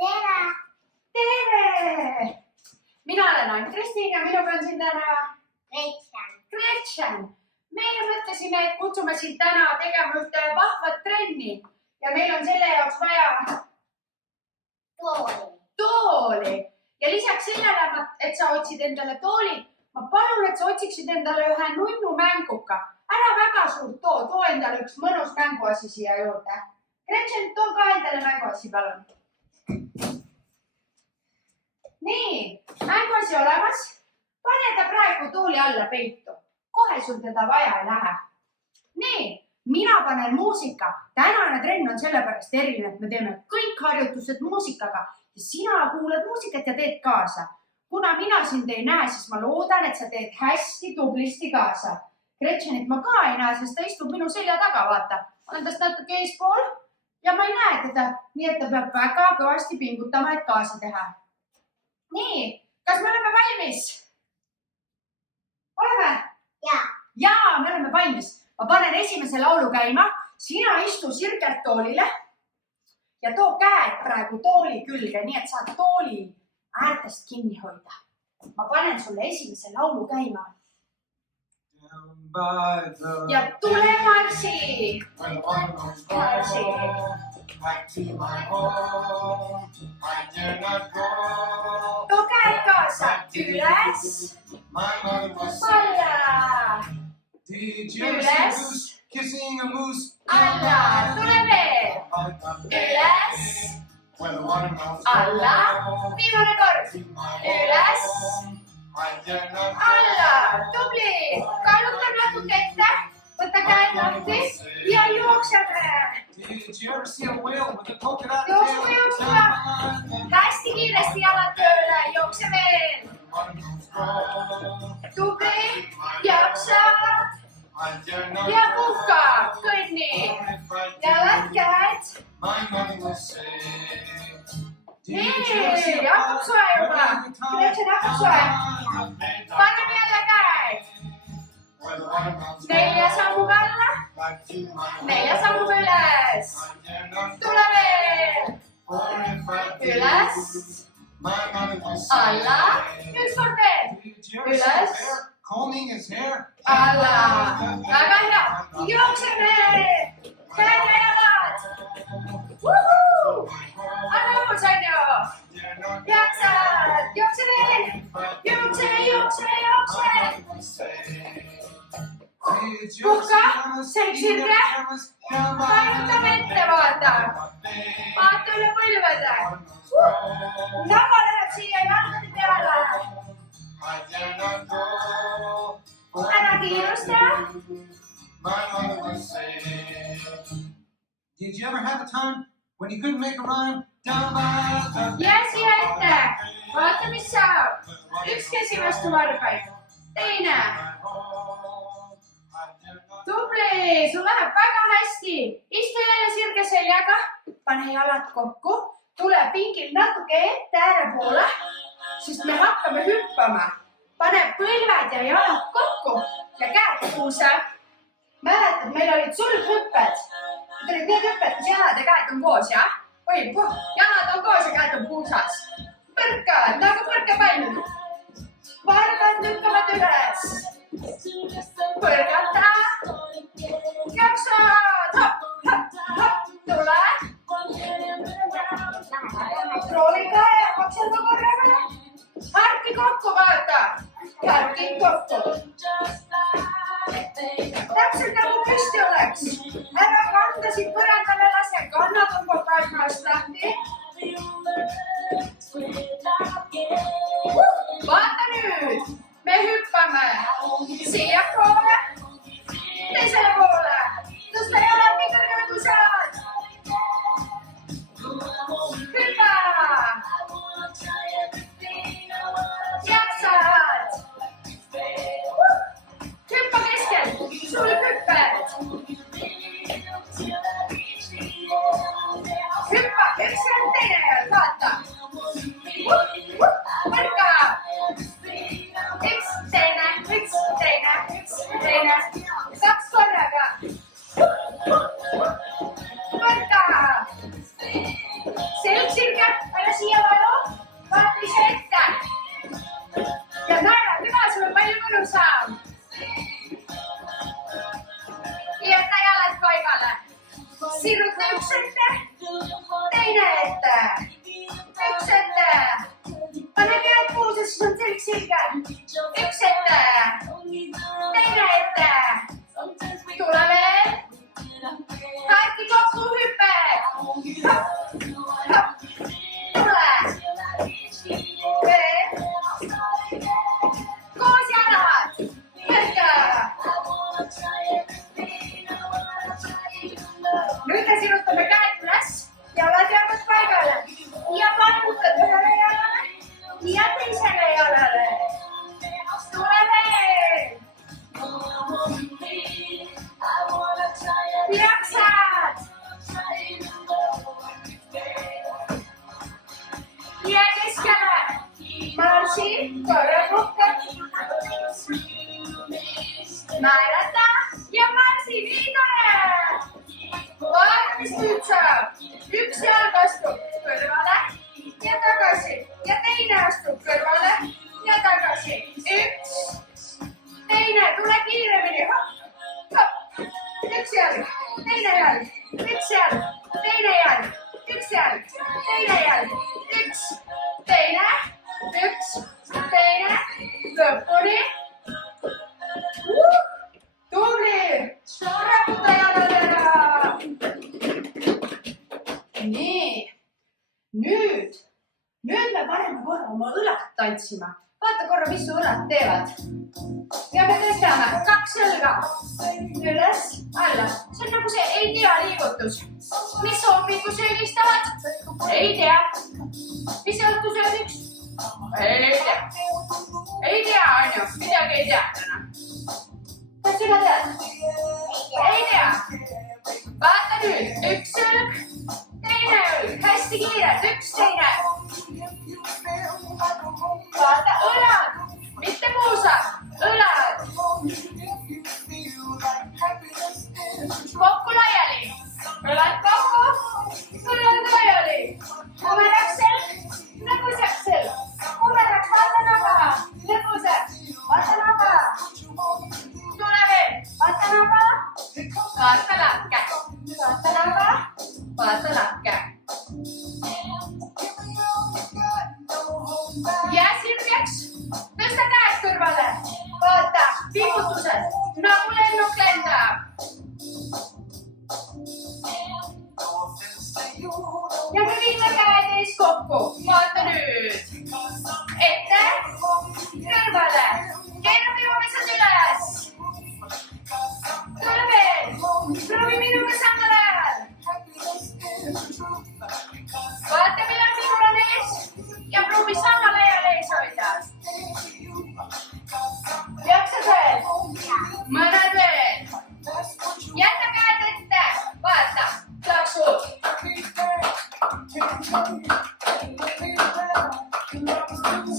Tere! Tere! Mina olen Ann-Kristiin ja minuga on siin täna Gretchen. Meie mõtlesime, et kutsume sind täna tegema ühte vahvat trenni ja meil on selle jaoks vaja tooli. Ja lisaks sellele, et sa otsid endale tooli, ma palun, et sa otsiksid endale ühe nunnu mänguka. Ära väga suurt too endale üks mõnus mänguasi siia juurde. Gretchen, too ka endale mänguasi, palun. Nii, mänguasi olemas. Pane ta praegu tooli alla peitu. Kohe sul teda vaja ei lähe. Nii, mina panen muusika. Tänane trenn on sellepärast eriline, et me teeme kõik harjutused muusikaga ja sina kuulad muusikat ja teed kaasa. Kuna mina sind ei näe, siis ma loodan, et sa teed hästi tublisti kaasa. Gretchenit ma ka ei näe, sest ta istub minu selja taga, vaata. Ma olen tast natuke eespool ja ma ei näe teda, nii et ta peab väga kõvasti pingutama, et kaasa teha. Nii, kas me oleme valmis? Oleme? Jaa, me oleme valmis. Ma panen esimese laulu käima. Sina istu sirgelt toolile ja too käed praegu tooli külge, nii et saad tooli äärtest kinni hoida. Ma panen sulle esimese laulu käima. Ja tule marsi! Marsi! Too käed kaasa, üles! Alla! Üles! Alla! Tule veel! Üles! Alla! Viimane kord! Üles! Alla! Tubli! Kaaluta natuke ette! Võta käed lahti ja jookseme! Jooksma! Hästi kiiresti jalad tööle! Jookse veel! Tubli! Jaksa! Ja puhka! Kõnni! Jalad käed! Nii! Hakkab soe juba! Gretchen hakkab soe! Paneme jälle käed! 4 sammuga alla! 4 sammuga üles! Tule veel! Üles! Alla! Üks kord veel! Üles! Alla! Väga hea! Jookseme! Käed ja jalad! Anna uus, on ju! Jaksad! Jookse veel! Jookse! Puhka! Selg sirge! Painutame ette, vaata! Vaata üle põlvede! Naba läheb siia jalgade peale! Ära kiirusta! Did you ever have a time when you couldn't make a rhyme? Jää siia ette! Vaata, mis saab! Üks käsi vastu varbaid. Teine! Tubli! Sul läheb väga hästi! Istu jälle sirge seljaga. Pane jalad kokku. Tule pingil natuke ette ääre poole, sest me hakkame hüppama. Pane põlved ja jalad kokku ja käed kuuse. Mäletad, meil olid sulghüpped. Need olid need hüpped, kus jalad ja käed on koos, jah? Või, jalad on koos ja käed on puusas. Põrkad, nagu põrkapall. Varbad lükkavad üles. Põrgata. Jaksad. Hopp, hopp, hopp. Tule. Proovi ka ja makselda korraga. Harki kokku, vaata. Harki kokku. Täpselt nagu püsti oleks. Ära kanda siit põrandale lase. Kannad on kogu aeg maast lahti. Vaata nüüd. Me hüppame. Siia poole. Teisele poole. Tõsta jalad nii kõrgele kui saad. Hüppa. Jaksad. Hüppa keskel. Sulghüpped. Hüppa. Üks ja teine. Vaata. Põrka. Üks, teine. 2 korraga. Põrka. Selg sirge. Ära siia valu, vaata ise ette. Ja naera, mida sul on palju mõnusam. Jäta jalad paigale. Siruta üks ette, teine ette. Üks ette. Pane käed kuuse, siis on selg selge. Üks ette, teine ette. Tule veel. Kaikki kokku hüpped. Hopp, hopp. Tule. Veel. Koos jalad. Võtta. Nüüd me sirutame käed üles. Jalad jäävad paigale. Ja panutad ühele jalale. Ja teisele jalale. Tule veel. Jaksad. Ja keskele. Marsi, korra rohkem. Naerata ja marsi, nii tore. Vaata, mis nüüd saab. Üks jalg astub kõrvale ja tagasi. Ja teine astub kõrvale ja tagasi. Üks. Teine, tule kiiremini. Hopp, hopp. Üks jalg, teine jalg. Üks jalg, teine jalg. Üks jalg, teine jalg. Üks, teine. Üks, teine. Lõpuni. Tubli. Raputa jaladega. Nii. Nüüd me paneme korra oma õlad tantsima. Vaata korra, mis su õlad teevad. Ja me tõstame 2 õlga. Üles, alla. See on nagu see ei tea liigutus. Mis hommiku söögistavad? Ei tea. Mis õhtu söögiks? Ei tea. Ei tea, on ju. Midagi ei tea täna. Kas sina tead? Ei tea. Vaata nüüd. Üks õlg. Teine õlg. Hästi kiirelt. Üks, teine. Vaata õlad. Mitte puusad. Õlad. Kokku laiali. Õlad kokku. Õlad laiali. Kumeraks selg. Lõbusaks selg. Kumeraks, vaata naba. Lõbusaks. Vaata naba. Tule veel. Vaata naba. Vaata lakke. Vaata naba. Vaata lakke. Jää sirgeks. Tõsta käed kõrvale. Vaata, pingutused. Nagu lennuk lendab. Ja me viime käed ees kokku. Vaata nüüd. Ette. Kõrvale. Keerame joonised üles. Tule veel. Proovi minuga samal ajal. Vaata, millal minul on ees. Ja proovi samal ajal ees hoida. Jaksad veel? Mõned veel. Jäta käed ette. Vaata, plaksud.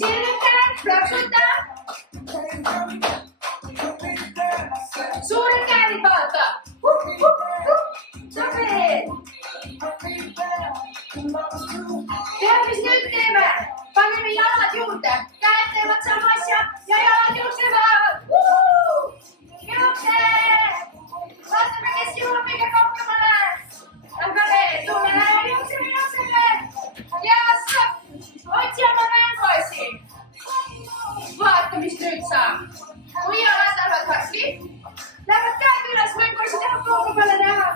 Sirged käed, plaksuta. Suured käed, vaata. Super. Tead, mis nüüd teeme? Paneme jalad juurde. Käed teevad sama asja ja jalad jooksevad. Jookse. Vaatame, kes jõuab kõige kaugemale. Aga veel, tule, jookseme. Ja stopp. Otsi oma mänguasi. Vaata, mis nüüd saab. Kui jalad lähevad harki, lähevad käed üles, mänguasi tahab kaugemale näha.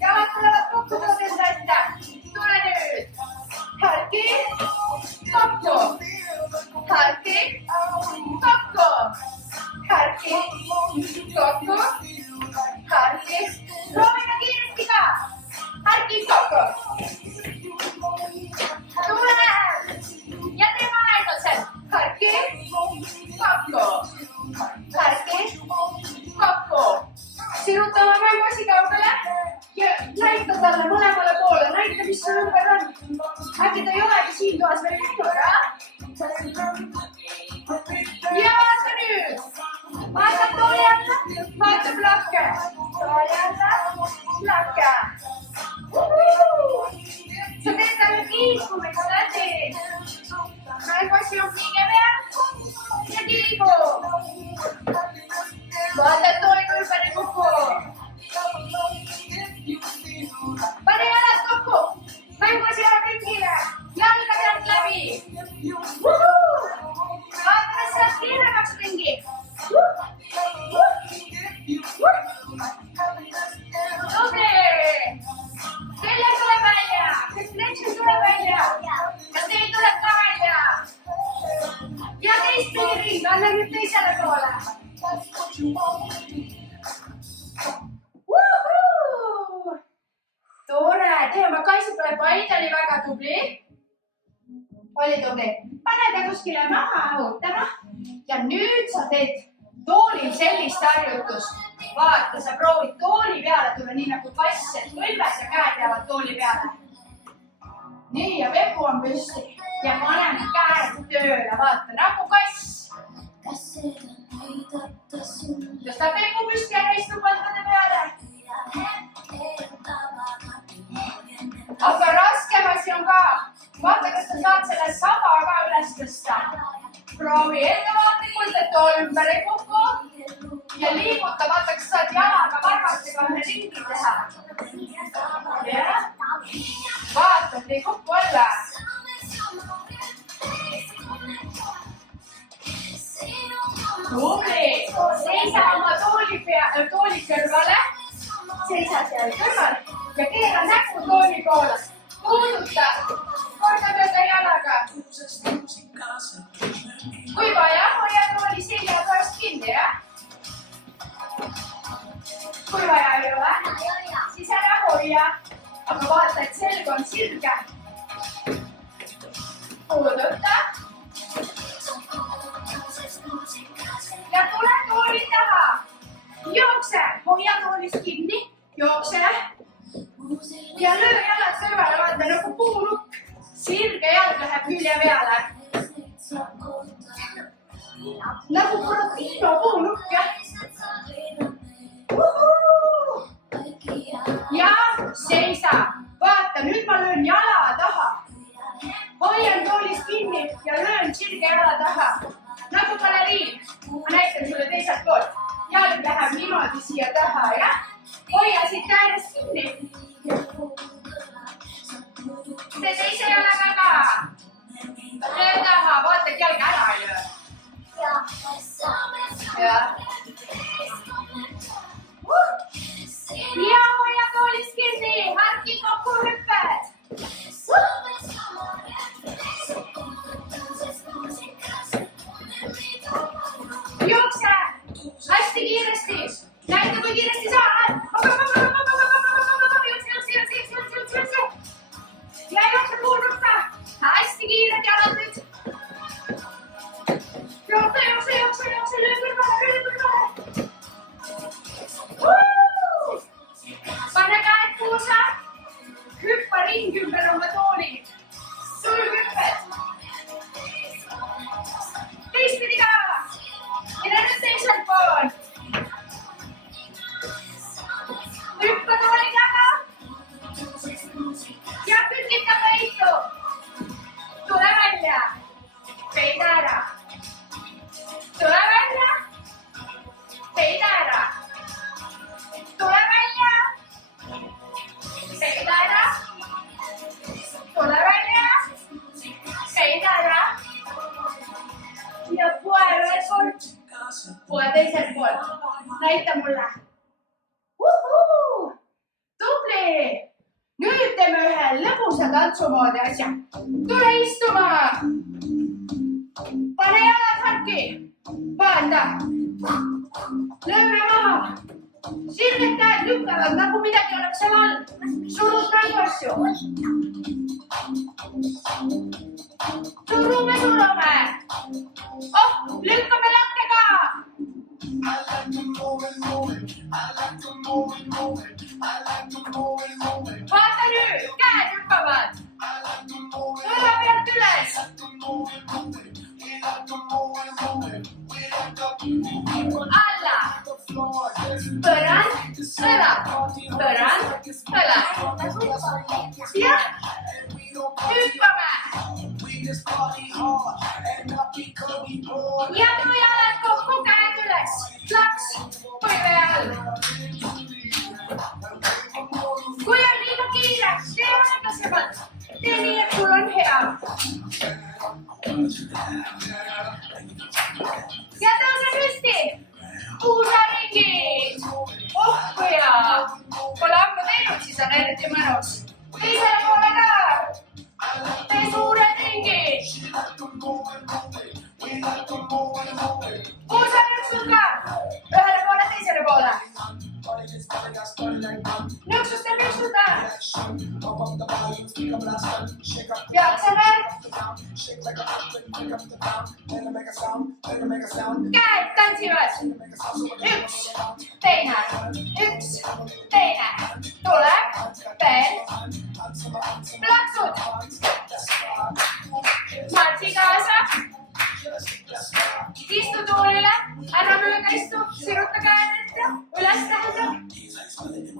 Jalad tulevad kokku, tood enda ette. Tule nüüd. Harki, kokku. Harki, kokku. Harki, kokku. Harki. Proovime kiiresti ka. Harki, kokku. Tule. Ja teeme aeglaselt. Harki, kokku. Harki, kokku. Siruta oma mänguasi kaugele. Ja näita talle mõlemale poole. Näita, mis sul ümber on. Äkki ta ei olegi siin toas veel näinud, ja vaata nüüd. Vaata tooli alla. Vaata plakke. Tooli alla. Plakke. Sa teed talle kiikumiks läbi. nüüd teisele poole. Tore, teeme Kaisi tuleb vaid, oli väga tubli. Oli tubli. Pane ta kuskile maha õhutama. Ja nüüd sa teed toolil sellist harjutust. Vaata, sa proovid tooli peale tulla nii nagu kass, et kõlbes ja käed jäävad tooli peale. Nii, ja pepu on püsti. Ja paneme käed tööle, vaata, nagu kass. Tõsta pepu püsti ja istub palkade peale. Aga raskem asi on ka. Vaata, kas sa saad selle saba ka üles tõsta. Proovi ettevaatlikult, et too ümber ei kuku. Ja liiguta, vaata, kas saad jalaga varvastega ühe ringi teha. Ja. Vaata, et ei kuku alla. Tubli. Seisa oma tooli kõrvale. Seisa seal kõrval. Ja keera näkku tooli poole. Puuduta. Korda mööda jalaga. Kui vaja, hoia tooli selja toast kinni, jah? Kui vaja ei ole, siis ära hoia. Aga vaata, et selg on sirge. Puuduta. Ja tule tooli taha. Jookse, hoia toolist kinni. Jookse. Ja löö jalad kõrvale, vaata nagu puunukk. Sirge jalg läheb külje peale. Nagu Buratino puunukk, jah? Ja seisa. Vaata, nüüd ma löön jala taha. Hoian toolist kinni ja löön sirge jala taha. Nagu baleriin. Ma näitan sulle teiselt poolt. Jalg läheb niimoodi siia taha, jah? Hoia siit äärest kinni. Tee teise jalaga ka. Löö taha, vaata, et jalg ära ei löö. Ja. Ja hoia toolist kinni. Harki kokku hüpped. Jookse. Hästi kiiresti. Näita, kui kiiresti saad. Ja jookse puunukka. Hästi kiired jalad nüüd. Jookse, löö kõrvale. Pane käed puusa. Hüppa ring ümber oma tooli. Sulghüpped. Teistpidi ka. Mine nüüd teisel pool. Hüppa tooli taga. Ja pükita peitu. Tule välja. Peida ära. Tule välja. Peida ära. Tule välja. Peida ära. Tule välja. Peida ära. Ja poe ühelt poolt. Poe teiselt poolt. Näita mulle. Tubli. Nüüd teeme ühe lõbusa tantsumoodi asja. Tule istuma. Pane jalad harki. Vaata. Lööme maha. Sirged käed lükkavad, nagu midagi oleks seal all. Surud praegu asju. Surume. Lükkame lakke ka. Vaata nüüd, käed hüppavad. Õla pealt üles. Alla. Põrand, õla. Põrand, õla. Jah. Hüppame. Ja too jalad kokku, käed üles. Plaks, põlve all. Kui on liiga kiire, tee aeglasemalt. Tee nii, et sul on hea. Ja tõuse püsti. Puusaringid. Oh kui hea. Pole ammu teinud, siis on eriti mõnus. Teisele poole ka. Tee suured ringid. Jaksame? Käed tantsivad. Üks, teine, tuleb, veel, plaksud. Martsi kaasa. Istu toolile, ära mööda istu, siruta käed ette, üles tähendab.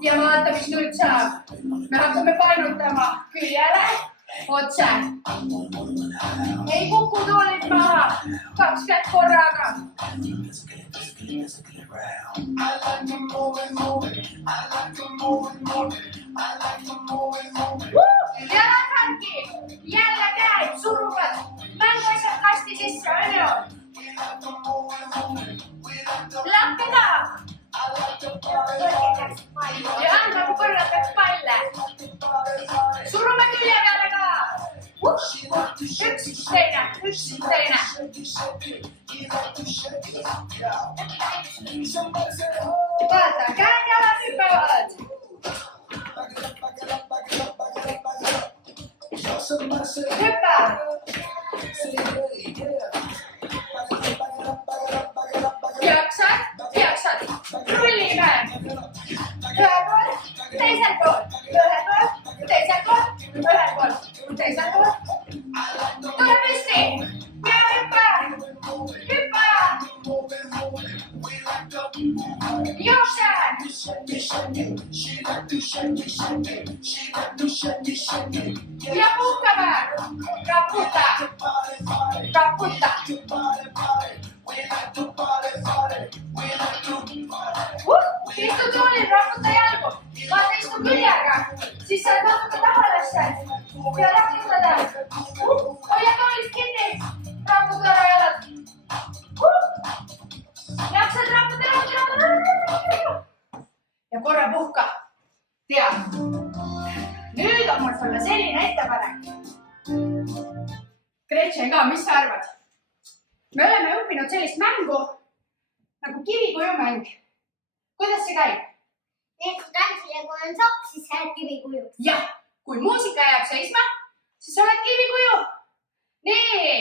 Ja vaata, mis nüüd saab. Me hakkame painutama küljele, otse. Ei kuku toolid maha, 2 kätt korraga. Jalad hanki, jälle käed suruvad, mänguasjad kasti sisse, on ju? Lakkeda! Ja nagu põrgataks palle. Surume külje peale ka. Üks, teine. Vaata, käed jalad hüppavad. Hüppa. Jaksad. Rullime. Ühel pool, teisel pool. Tule püsti. Ja hüppa. Jookse. Ja puhkame. Raputa. Istu toolil, raputa jalgu. Vaata, istu küljega. Siis saad natuke taha lasta. Ja raputada. Hoia toolist kinni. Raputa ära jalad. Jaksad raputada. Ja korra puhka. Tea. Nüüd on mul sulle selline ettepanek. Gretchen ka, mis sa arvad? Me oleme õppinud sellist mängu nagu kivikujumäng. Kuidas see käib? Kui tantsile, kui on sopp, siis sa oled kivikujuks. Jah, kui muusika jääb seisma, siis oled kivikuju. Nii,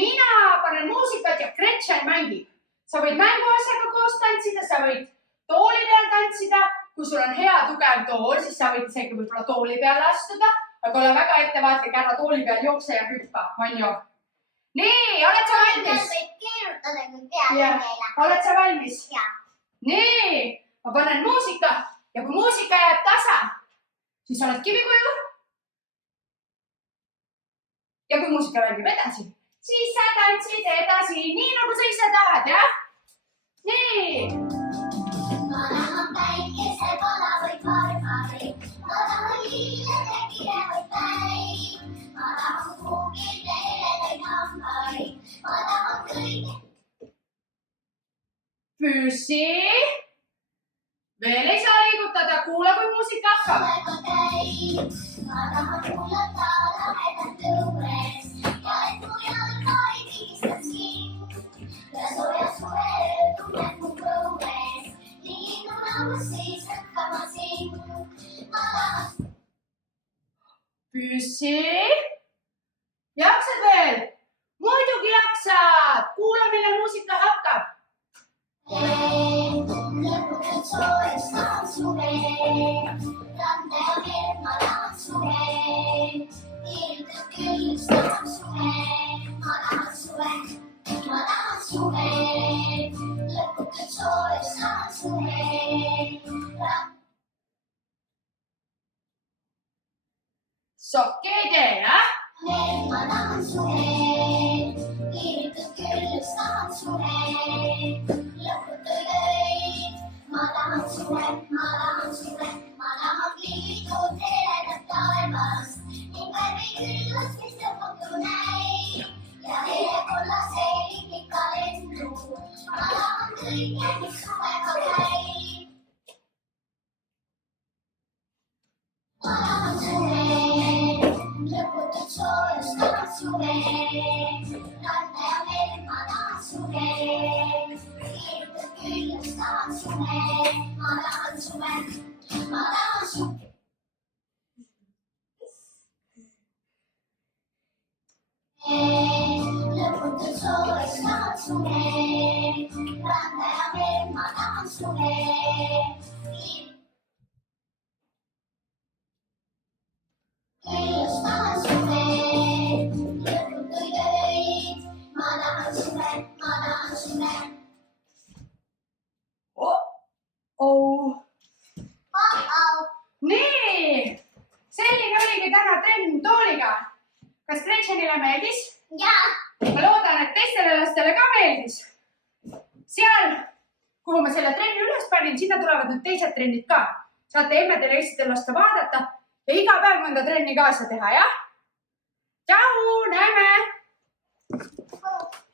mina panen muusikat ja Gretchen mängib. Sa võid mänguasjaga koos tantsida, sa võid tooli peal tantsida. Kui sul on hea tugev tool, siis sa võid isegi võib-olla tooli peale astuda. Aga ole väga ettevaatlik, ära tooli peal jookse ja hüppa, on ju? Nii, oled sa valmis? Võib keerutada, kui peale Jah, meile. oled sa valmis? Jah. Nii, ma panen muusika ja kui muusika jääb tasa, siis oled kivikuju. Ja kui muusika mängib edasi, siis sa tantsid edasi, nii nagu sa ise tahad, jah? Nii. Ma tahan päikesel palavaid varbareid, ma tahan lillede kirevaid päid, ma tahan kuugide heledaid hambaid, ma tahan kõige. Püssi. Veel ei saa liigutada, kuula, kui muusika hakkab. Ma tahan kuulata lahedat õues ja et mu jalga ei vigistaks king. Ja sooja suvel tunneb mu põues, linnuna siis hakkama sing. Ma tahan. Püssi. Jaksad veel? Muidugi jaksad. Kuula, millal muusika hakkab. Lõputud soojus tahan suve, randa ja verd ma tahan suve, irvitab küll üks tahan suve, ma tahan suve, lõputud soojus tahan suve. Sokki ei tee, jah? Verd ma tahan suve, irvitab küll üks tahan suve. Lõputud öid, ma tahan suve, ma tahan liitud heledat taevast ning värvi küllast, mis lõputu näib ja hele kollase ikka lendu. Ma tahan kõike, mis suvega käib. Ma tahan suve, lõputud soojus tahan suve, randa ja verd ma tahan suve. Küllust tahan suve, ma tahan suve. sulle, randa ja veel ma tahan sulle. Illust tahan sulle, lõputuid öid, ma tahan sulle, ma tahan sulle. Oh. Oh-oh. Nii, selline oligi täna trenn tooliga. Kas Gretchenile meeldis? Jaa. Ma loodan, et teistele lastele ka meeldis. Seal, kuhu ma selle trenni üles panin, sinna tulevad nüüd teised trennid ka. Saate emmedel ja issidel lasta vaadata ja iga päev mõnda trenni kaasa teha, jah? Tšau, näeme! Oh.